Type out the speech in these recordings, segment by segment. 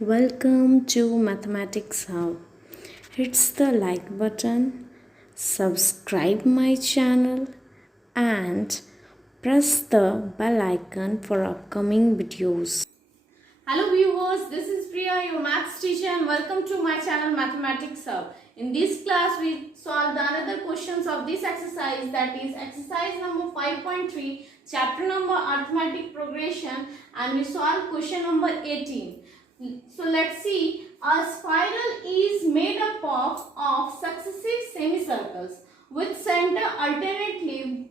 Welcome to Mathematics Hub. Hit the like button, subscribe my channel and press the bell icon for upcoming videos. Hello viewers, this is Priya, your maths teacher, and welcome to my channel Mathematics Hub. In this class, we solved another questions of this exercise, that is exercise number 5.3, chapter number arithmetic progression, and we solved question number 18. So let's see, a spiral is made up of successive semicircles with center alternately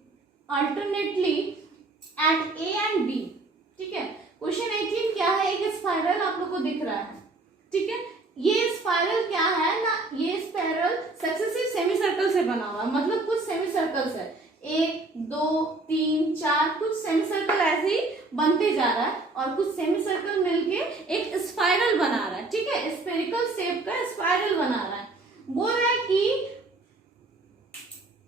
at A and B. ठीक है, question 18 क्या है, एक spiral आप लोग को दिख रहा है, ठीक है। ये स्पाइरल क्या है ना, ये स्पाइरल सक्सेसिव सेमी सर्कल से बना हुआ है, मतलब कुछ सेमी सर्कल्स है, 1 2 3 4, कुछ सेमी सर्कल ऐसे ही बनते जा रहा है और कुछ सेमी सर्कल मिलके एक स्पाइरल बना रहा है, ठीक है। स्फेरिकल शेप का स्पाइरल बना रहा है। बोल रहा है कि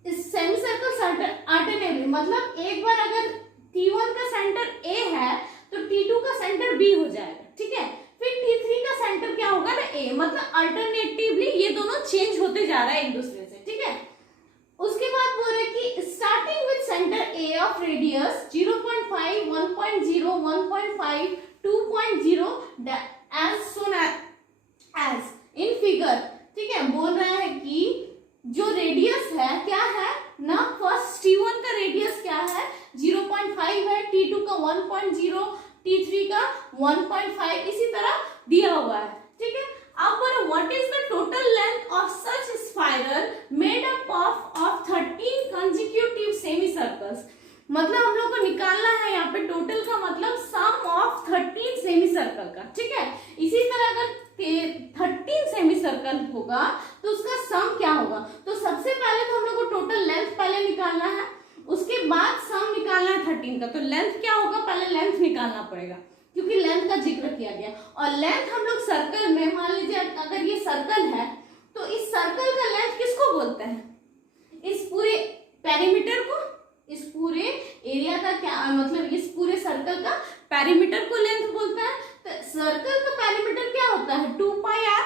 इस सेमी सर्कल अल्टरनेटली, मतलब एक बार अगर T1 का सेंटर A है तो T2 का सेंटर B हो जाएगा, ठीक है। फिर T3 का सेंटर क्या होगा ना A, मतलब अल्टरनेटिवली ये दोनों चेंज होते जा रहा है एक दूसरे से, ठीक है। उसके बाद बोल रहे हैं कि starting with centre A of radius 0.5 1.0 1.5 2.0 as shown in इन फिगर, ठीक है। बोल रहा है कि जो रेडियस है क्या है ना, फर्स्ट T1 का रेडियस क्या है 0.5 है, T2 का 1.0, T3 का 1.5, इसी तरह दिया हुआ है, ठीक है। अब what is the total length of such spiral made up of 13 consecutive semi circles, मतलब हम लोग को निकालना है यहाँ पे टोटल का मतलब सम ऑफ 13 सेमी सर्कल का, ठीक है। इसी तरह अगर 13 सेमी सर्कल होगा तो उसका सम क्या होगा, तो सबसे पहले तो हम लोग को टोटल लेंथ पहले निकालना है, उसके बाद सम निकालना है 13 का। तो लेंथ क्या होगा, पहले लेंथ निकालना पड़ेगा क्योंकि लेंथ का जिक्र किया गया। और लेंथ हम लोग सर्कल में, मान लीजिए अगर ये सर्कल है तो इस सर्कल का लेंथ किसको बोलते हैं, इस पूरे पेरीमीटर को, इस पूरे एरिया का क्या मतलब, इस पूरे सर्कल का पेरीमीटर को लेंथ बोलते हैं। तो सर्कल का पेरीमीटर क्या होता है 2πr।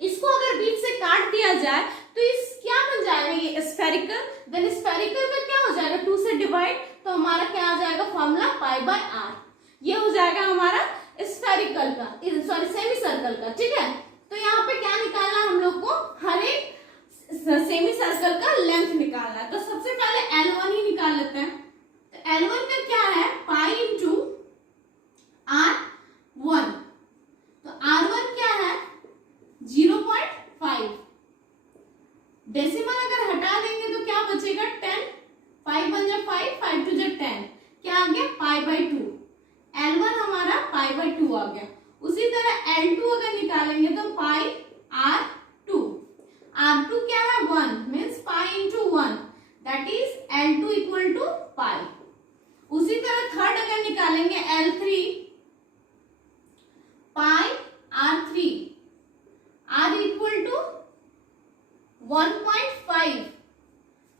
इसको अगर बीच से काट दिया जाए तो इस क्या बन जाएगा, ये स्फेरिकल, देन स्फेरिकल का क्या हो जाएगा 2 से डिवाइड, तो हमारा क्या आ जाएगा फॉर्मूला π/r, ये हो जाएगा हमारा स्फेरिकल का, सॉरी सेमी सर्कल का, ठीक है। तो यहाँ पे क्या निकालना है हम लोग को, हर एक सेमी सर्कल का लेंथ निकालना है। तो सबसे पहले L1 ही निकाल लेते हैं। तो L1 का क्या है पाई इंटू R1, तो R1 क्या है 0.5, डेसिमल अगर हटा देंगे तो क्या बचेगा 10, 5 बन जाए 5, 5 टू जा 10, क्या आ गया π/2, L1 हमारा π/2 आ गया। उसी तरह L2 अगर निकालेंगे तो πr2, R2 क्या है 1, means pi into 1, that is L2 equal to pi. उसी तरह थर्ड अगर निकालेंगे L3, pi R3, R equal to 1.5,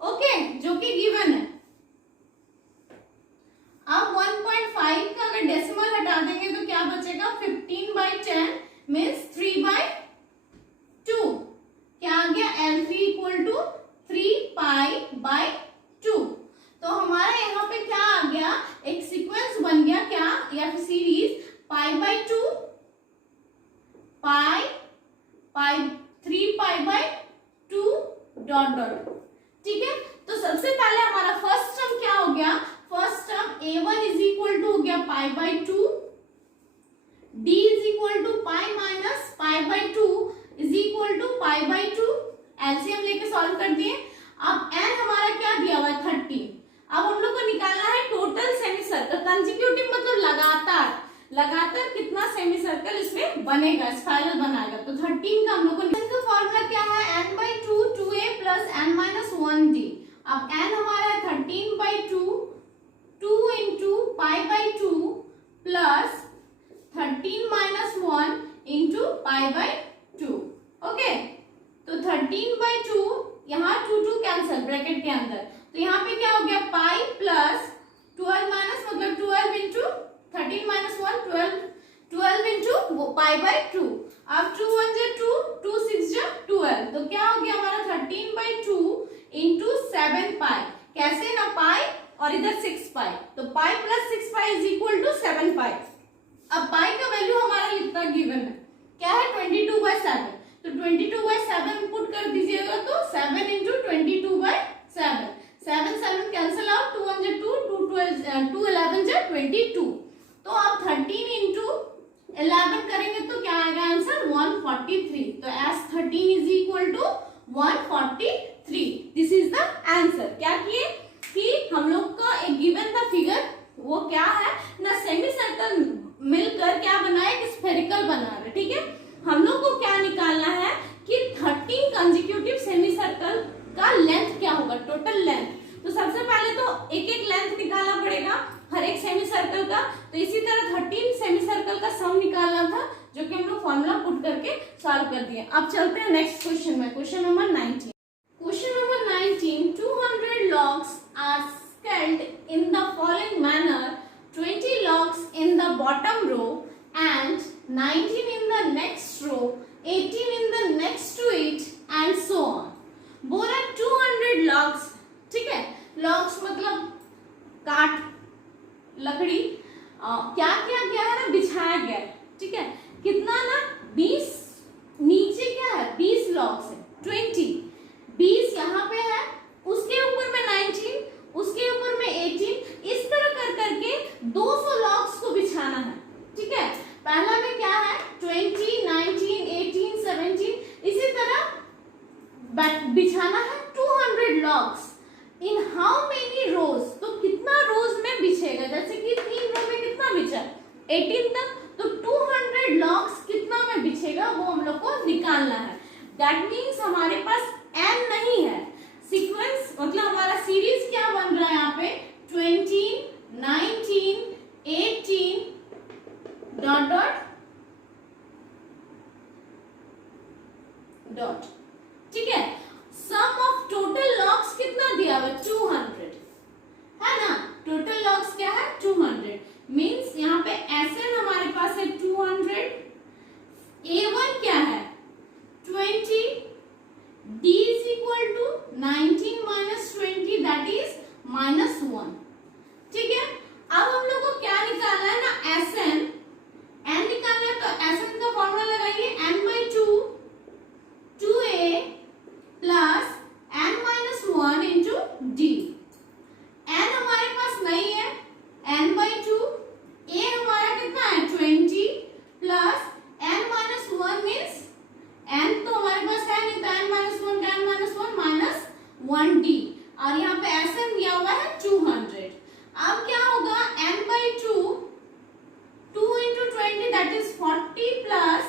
okay, जो कि गिवन है। अब 1.5 का अगर डेसिमल हटा देंगे तो क्या बचेगा 15/10 मीन्स 3/2, क्या आ गया L3 इक्वल टू 3π/2। तो हमारा यहाँ पे क्या आ गया, एक सीक्वेंस बन गया क्या, या फिर सीरीज π/2 3π/2 डॉट डॉट, ठीक है। तो सबसे पहले हमारा फर्स्ट टर्म क्या हो गया, first term A1 is equal to हो गया π/2, D is equal to pi minus π/2 is equal to π/2, LCM लेके सॉल्व कर दिए। अब n हमारा क्या दिया हुआ है 13। अब हम लोग को निकालना है टोटल सेमी सर्कल, कंसेक्यूटिव मतलब लगातार, लगातार कितना सेमी सर्कल इसमें बनेगा, स्पाइरल बनाएगा। तो 13 का हम लोग को फॉर्मूला क्या है n/2 2a प्लस n-1d। अब n हमारा है 13/2, 2 इंटू π/2 प्लस 13-1 इंटू π/2, ओके। तो 13/2, यहाँ 2 कैंसल ब्रैकेट के अंदर, तो यहाँ पे क्या हो गया पाई प्लस 12 माइनस मतलब 12 इंटू 13 माइनस 1 12 इंटू π/2। अब 2 1 जा 2, 2 6 जा 12, तो क्या हो गया हमारा 13/2 इंटू 7π। कैसे ना, पाई और इधर 6π, तो pi plus 6π is equal to 7π। अब पाई का वैल्यू हमारा इतना गिवन है, क्या है 22/7, तो 22/7 पुट कर दीजिएगा, तो 7 इंटू 22/7, 7 7 कैंसिल आउट, 2 1 जा 2, 2 11 जा 22, तो आप 13 इंटू 11 करेंगे तो क्या आएगा आंसर 143, तो S 13 is equal to 143। This is the answer. क्या किए कि हम लोग का एक गिवन था फिगर, वो क्या है ना, सेमी सर्कल मिलकर क्या बना, एक स्फेरिकल बना रहे, ठीक है। हम लोग को क्या निकालना है कि 13 कंसेक्यूटिव सेमी सर्कल का लेंथ क्या होगा, टोटल लेंथ। तो सबसे पहले तो एक एक लेंथ निकालना पड़ेगा हर एक सेमी सर्कल का, तो इसी तरह 13 सेमी सर्कल का सम निकालना था, जो कि हम लोग फॉर्मूला पुट करके सॉल्व कर दिए। अब चलते हैं नेक्स्ट क्वेश्चन में, question number 19। Question number 19, 200 logs are scaled in the following manner: 20 logs in the bottom row and 19 in the next row, 18 in the next to it and so on। बोला 200 logs, ठीक है। logs मतलब काट, लकड़ी, क्या किया गया है ना, बिछाया गया है, ठीक है। कितना ना 20, नीचे क्या है 20 logs है, 20 यहाँ पे है, उसके ऊपर में 19, उसके ऊपर में 18, इस तरह कर करके 200 logs को बिछाना है, ठीक है। पहला में क्या है 20, 19, 18, 17, इसी तरह बिछाना है 200 logs इन हाउ मेनी रोज, तो कितना रोज में बिछेगा, जैसे कि 3 रो में कितना बिछा 18 तक, तो 200 logs कितना में बिछेगा वो हम लोग को निकालना है। दैट मीन्स हमारे पास n नहीं है, सीक्वेंस मतलब हमारा सीरीज क्या बन रहा है यहाँ पे 20, 19, 18 डॉट डॉट डॉट, ठीक है। सम ऑफ टोटल लॉग्स कितना दिया हुआ 200 है ना, टोटल लॉग्स क्या है 200, मींस यहाँ पे Sn हमारे पास है 200, A1 क्या है 20, D is equal to 19 minus 20 that is -1, ठीक है। अब हम लोग को क्या निकालना है ना Sn, n निकालना है, तो Sn का फॉर्मूला लगाइए n/2 2a plus n-1 into d। n हमारे पास नहीं है, n/2, a हमारा कितना है 20 प्लस n-1 मीन्स n तो हमारे पास है नहीं, तो n-1 का n-1 -1d, और यहाँ पे Sn दिया हुआ है 200। अब क्या होगा n/2 2 into 20 that is 40 plus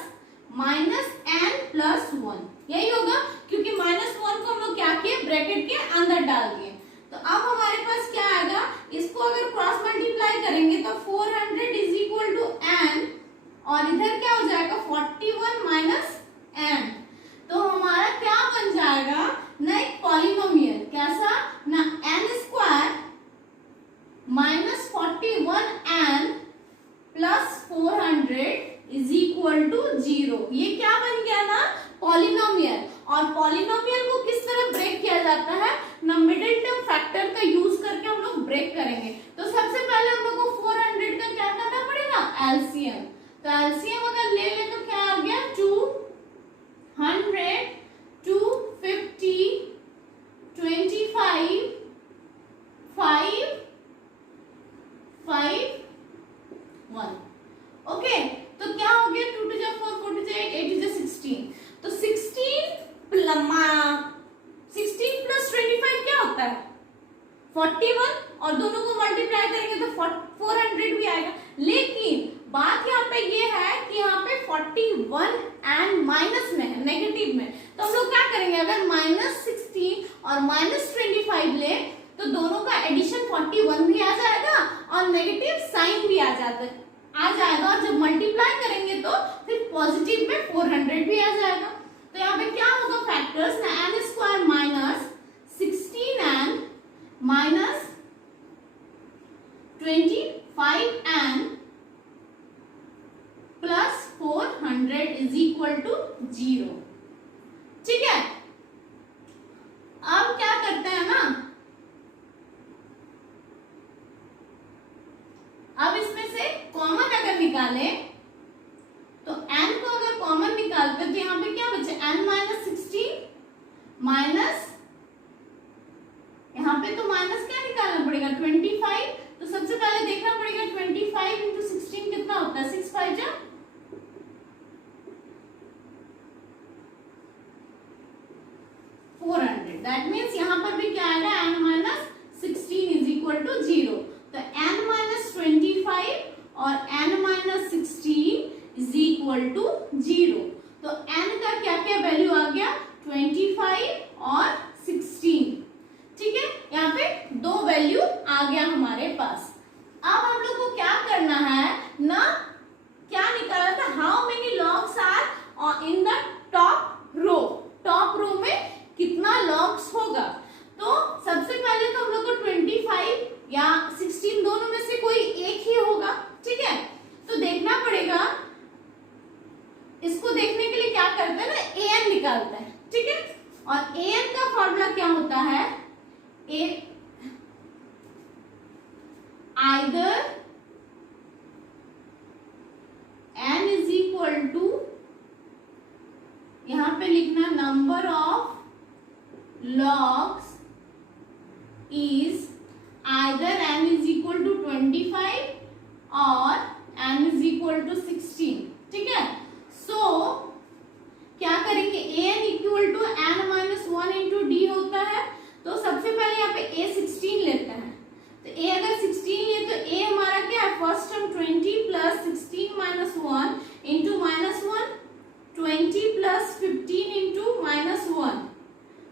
minus n plus 1, यही होगा, क्योंकि -1 को हम लोग क्या किए ब्रैकेट के अंदर डाल दिए। तो अब हमारे पास क्या आएगा, इसको अगर क्रॉस मल्टीप्लाई करेंगे तो 400 इज इक्वल टू n, और इधर क्या हो जाएगा 41 माइनस n, तो हमारा क्या बन जाएगा ना एक पॉलिनोमियल, कैसा ना n² minus 41n plus 400 is equal to 0। ये क्या बन गया ना पॉलिनोमियल, और पॉलिनोमियल को किस तरह ब्रेक किया जाता है ना, मिडिल टर्म फैक्टर का यूज करके हम लोग ब्रेक करेंगे। तो सबसे पहले हम लोग को 400 का क्या करना पड़ेगा एलसीएम, तो एलसीएम अगर ले ले तो क्या आ गया 200, 250, 25, 5, 5, 1, ओके। तो क्या हो गया 2 to 4, 4 to 8, 8 to 16, तो 16 प्लस 25 क्या होता है 41, और दोनों को मल्टीप्लाई करेंगे तो 400 भी आएगा। लेकिन बात यहाँ पे ये है कि यहाँ पे 41 एंड माइनस में है, नेगेटिव में, तो हम लोग क्या करेंगे, अगर -16 और -25 ले तो दोनों का एडिशन 41 भी आ जाएगा और नेगेटिव साइन भी आ जाएगा, और जब मल्टीप्लाई करेंगे तो फिर पॉजिटिव में 400 भी आ जाएगा। तो यहाँ पे क्या होगा फैक्टर्स ना n² minus 16n minus 25n plus 400, 100 is equal to 0। ठीक है, अब क्या करते हैं ना, अब इसमें से कॉमन अगर निकाले तो n को अगर कॉमन निकालते तो यहाँ पे क्या बचे, n माइनस 16 माइनस, यहाँ पे तो माइनस क्या निकालना पड़ेगा 25। तो सबसे पहले देखना पड़ेगा 25 इंटू 16 कितना होता है, 6 5 जा 400। दैट मीन्स यहाँ पर भी क्या आएगा, n minus 16 is equal to 0। तो n माइनस 25 और n minus 16 is equal to 0। तो n का क्या क्या वैल्यू आ गया, 25 और 16। ठीक है, यहाँ पे दो वैल्यू आ गया हमारे पास। अब हम लोग को क्या करना है ना, क्या निकाला था, how many logs are in the top row, top row में कितना लॉग्स होगा। तो सबसे पहले तो हम लोग को 25 या 16 दोनों में से कोई एक ही होगा। ठीक है, तो देखना पड़ेगा, इसको देखने के लिए क्या करते हैं ना, an निकालते हैं। ठीक है, और an का फॉर्मूला क्या होता है, either n is equal to, यहां पे लिखना number of logs is either n is equal to 25 और n is equal to 16। ठीक है, सो क्या करेंगे, an equal to n minus 1 into D होता है। तो सबसे पहले यहाँ पे a 16 लेते हैं। तो a अगर 16 लिए तो a हमारा क्या है, first term 20 plus 16 minus 1 into minus 1, 20 plus 15 into minus 1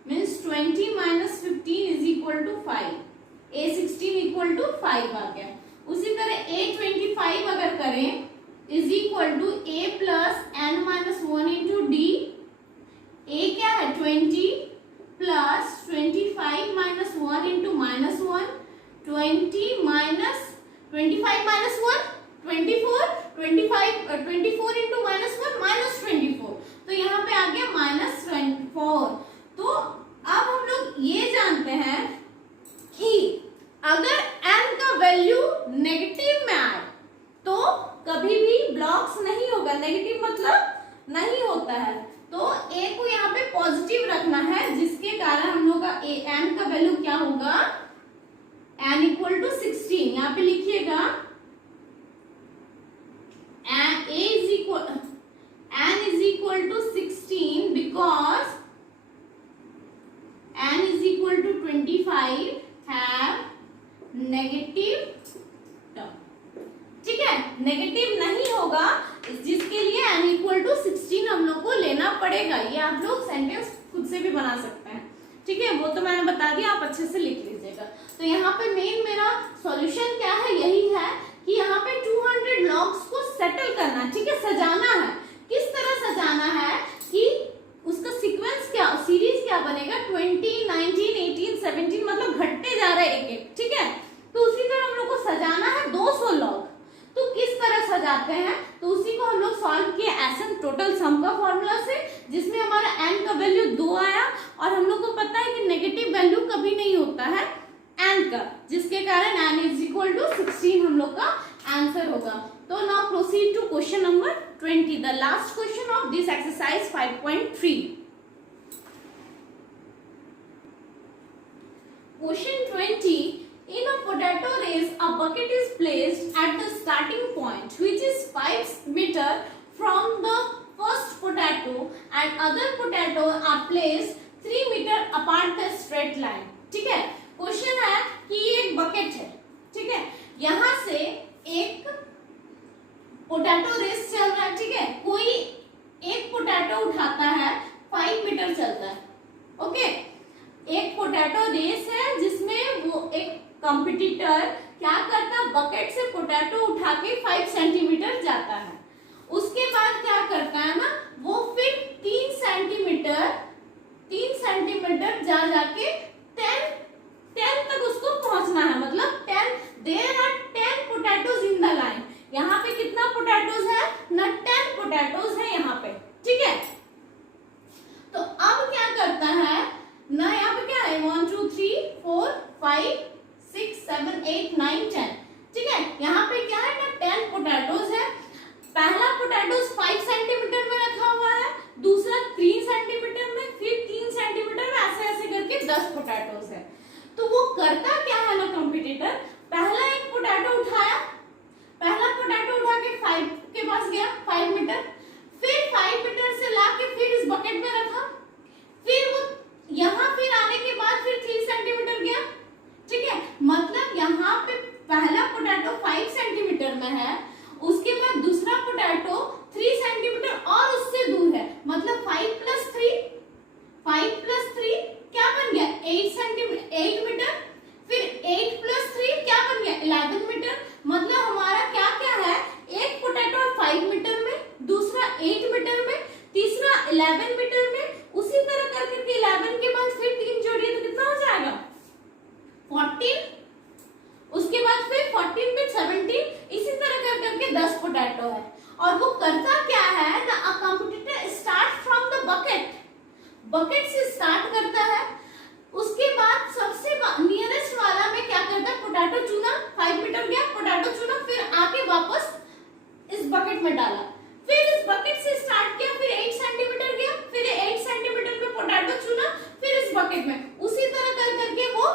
means 20 minus 15 is equal to 5। a 16 equal to 5 आ गया। उसी तरह a 25 अगर करें is equal to a plus n minus 1 into D. a क्या है 20 plus 25 minus 1 into minus 1, 20 minus 25 minus 1 24, 24 into minus 1 minus 24। तो यहाँ पे आ गया माइनस 24। तो अब हम लोग ये जानते हैं कि अगर n का वैल्यू नेगेटिव में आए तो कभी भी ब्लॉक्स नहीं होगा, नेगेटिव मतलब नहीं होता है। तो a को यहाँ पे पॉजिटिव रखना है, जिसके कारण हम लोग का n का वैल्यू क्या होगा, n इक्वल टू 16। यहाँ पे लिखिएगा n is equal to 16 because n is equal to 25 have negative term. ठीक है, नेगेटिव नहीं होगा, जिसके लिए n इक्वल टू 16 हम लोग को लेना पड़ेगा। ये आप लोग सेंटेंस खुद से भी बना सकते हैं। ठीक है, वो तो मैंने बता दिया, आप अच्छे से लिख लीजिएगा। तो यहाँ पे मेन मेरा सॉल्यूशन क्या है, यही है कि यहाँ पे 200 लॉग्स को सेटल करना है। ठीक है, सजाना है। किस तरह सजाना है कि उसका सीक्वेंस क्या, सीरीज क्या बनेगा, 20, 19, 18, 17 मतलब घटते जा रहा है एक एक। ठीक है, तो उसी तरह हम लोग को सजाना है 200 लॉग। तो किस तरह सजाते हैं, तो उसी को हम लोग सॉल्व किए एसएन टोटल सम का फॉर्मूला से, जिसमें हमारा n का वैल्यू 2 आया और हम लोग को पता है कि नेगेटिव वैल्यू कभी नहीं होता है n का, जिसके कारण n इज इक्वल टू 16 हम लोग का आंसर होगा। तो now proceed to question number 20, the last question of this exercise 5.3। Question 20. In a potato race, a bucket is placed at the starting point, which is 5 meters from the first potato, and other potatoes are placed 3 meters apart the straight line. ठीक है, question है कि ये एक bucket है। ठीक है, यहाँ से एक पोटैटो रेस चल रहा है। ठीक है, कोई एक पोटैटो उठाता है, 5 मीटर चलता है। ओके, एक पोटैटो रेस है जिसमें वो एक कंपटीटर क्या करता है, बकेट से पोटैटो उठा के 5 सेंटीमीटर जाता है। उसके बाद क्या करता है ना, वो फिर 3 सेंटीमीटर जा जाके 10 तक उसको पहुंचना है। मतलब 10, there are 10 potatoes in the line. यहाँ पे कितना पोटैटोज है ना, 10 पोटैटोज है यहाँ 10 पोटैटोज है। तो वो करता क्या है ना कॉम्पिटिटर, पहला एक पोटैटो उठाया, पहला पोटैटो उठा के 5 के पास गया 5 मीटर, फिर 5 मीटर से लाके फिर इस बकेट में रखा, फिर वो यहाँ फिर आने के बाद फिर 3 सेंटीमीटर गया, ठीक है। मतलब यहाँ पे पहला पोटैटो 5 सेंटीमीटर में है, उसके बाद दूसरा पोटैटो 3 सेंटीमीटर और उससे दूर है, मतलब 5 प्लस 3 क्या बन गया 8 मीटर, फिर 8 प्लस 3 क्या बन गया 11 मीटर। मतलब हमारा क्या क्या है, एक पोटैटो 5 मीटर में, दूसरा 8 मीटर में, तीसरा 11 मीटर में, उसी तरह करके 11 के बाद फिर 3 जोड़िए तो कितना हो जाएगा 14, उसके बाद फिर 14 पे 17, इसी तरह कर करके 10 पोटैटो है। और वो करता क्या है ना, अ competitor start from the bucket से स्टार्ट करता है, उसके बाद सबसे नियरेस्ट वाला में क्या करता है, पोटैटो चुना, 5 मीटर गया, पोटैटो चुना, फिर आके वापस इस बकेट में डाला, फिर इस बकेट से स्टार्ट किया, फिर 8 सेंटीमीटर गया, फिर 8 सेंटीमीटर पे पोटैटो चुना, फिर इस बकेट में, उसी तरह कर करके वो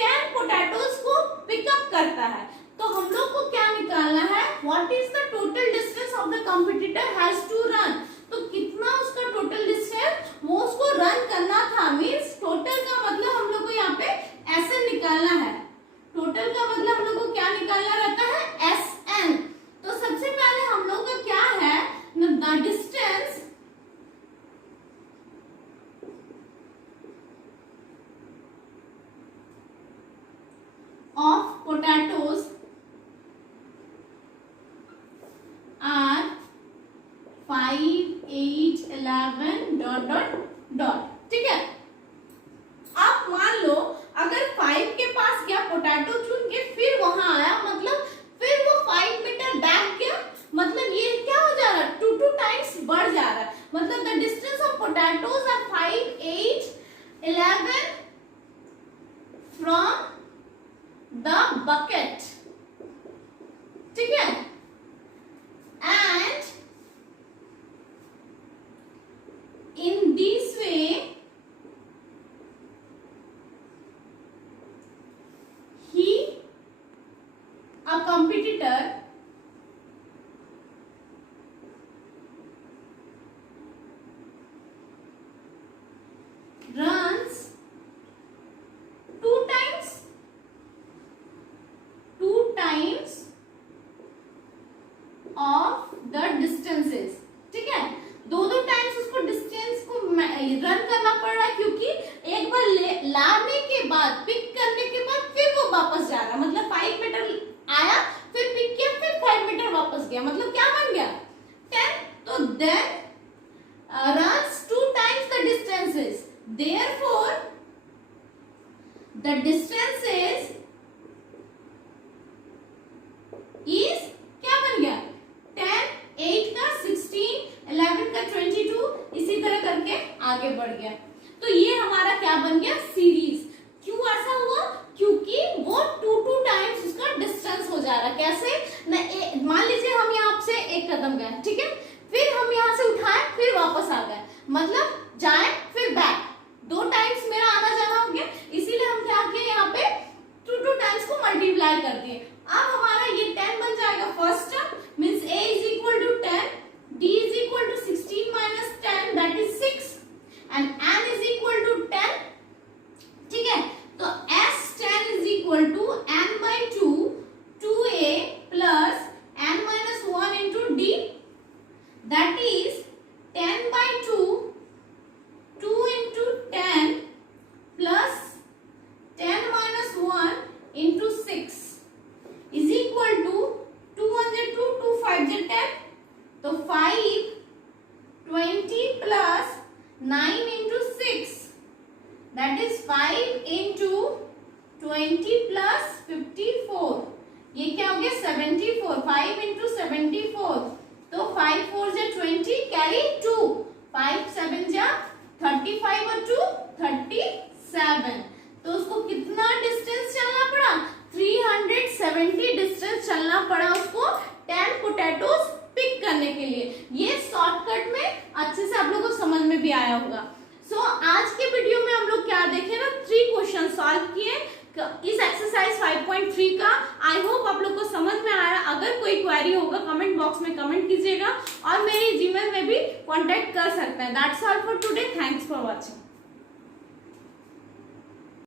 10 पोटैटोज को पिकअप करता है। तो हम लोग को क्या निकालना है, what is the total distance of the competitor has to run. तो कितना उसका टोटल डिस्टेंस वो उसको रन करना था, मींस टोटल का मतलब हम लोग को यहाँ पे ऐसे निकालना है, टोटल का मतलब हम लोग को क्या निकालना रहता है SN। तो सबसे पहले हम लोग का क्या है, the distance of potatoes are 5, 8, 11 dot dot dot, ठीक है। आप मान लो अगर 5 के पास गया, पोटैटो चुन के फिर वहां आया, मतलब फिर वो 5 मीटर बैक गया, मतलब ये क्या हो जा रहा है 2 टाइम्स बढ़ जा रहा है। मतलब the distance of potatoes are 5, 8, 11 from the bucket, ठीक है। and in this way a competitor runs 2 times of the distances, ठीक है। दो टाइम्स उसको डिस्टेंस को रन करना पड़ रहा है, क्योंकि एक बार लाने के बाद, पिक करने के बाद फिर वो वापस जा रहा, मतलब 5 मीटर आया, फिर पिक किया, फिर 5 मीटर वापस गया, मतलब क्या बन गया 10। तो then runs 2 times the distances, therefore the distances is क्या बन गया 10, 8 का 16, 11 का 22, इसी तरह करके आगे बढ़ गया। तो ये हमारा क्या बन गया सीरीज। क्यों ऐसा हुआ, क्योंकि वो 2 टाइम्स उसका डिस्टेंस हो जा रहा। कैसे न, मान लीजिए हम यहाँ से एक कदम गए, ठीक है, फिर हम यहाँ से उठाए, फिर वापस आ गए, मतलब जाए फिर बैक, 2 टाइम्स मेरा आना जाना हो गया, इसीलिए हम क्या किए यहाँ पे 2 टाइम्स को मल्टीप्लाई कर दिए। अब हमारा ये 10 बन जाएगा first term, means a is equal to 10, d is equal to 16 minus 10 that is 6 and n is equal to 10, ठीक है। तो s10 is equal to n by 2 2a plus n minus 1 into d, that is 10 by 2 2 into 10 plus 10 minus 1 into 6 is equal to 2 1 is 2, 2 5 is 10, तो 5 20 plus 9 into 6 that is 5 into 20 plus 54, ये क्या हो गया 74, 5 into 74, तो 5 4 is 20, carry 2, 5 7 जा 35 और 2 37, तो उसको कितना डिस्टेंस चलना पड़ा 370 डिस्टेंस चलना पड़ा उसको 10 पोटैटोज पिक करने के लिए। ये शॉर्टकट में अच्छे से आप लोगों को समझ में भी आया होगा। सो आज के वीडियो में हम लोग क्या क्या देखे ना, 3 क्वेश्चन सॉल्व किए इस एक्सरसाइज 5.3 का। आई होप आप लोग को समझ में आया। अगर कोई क्वेरी होगा कमेंट बॉक्स में कमेंट कीजिएगा और मेरी जीमेल में भी कांटेक्ट कर सकते हैं। That's all for today, thanks for watching.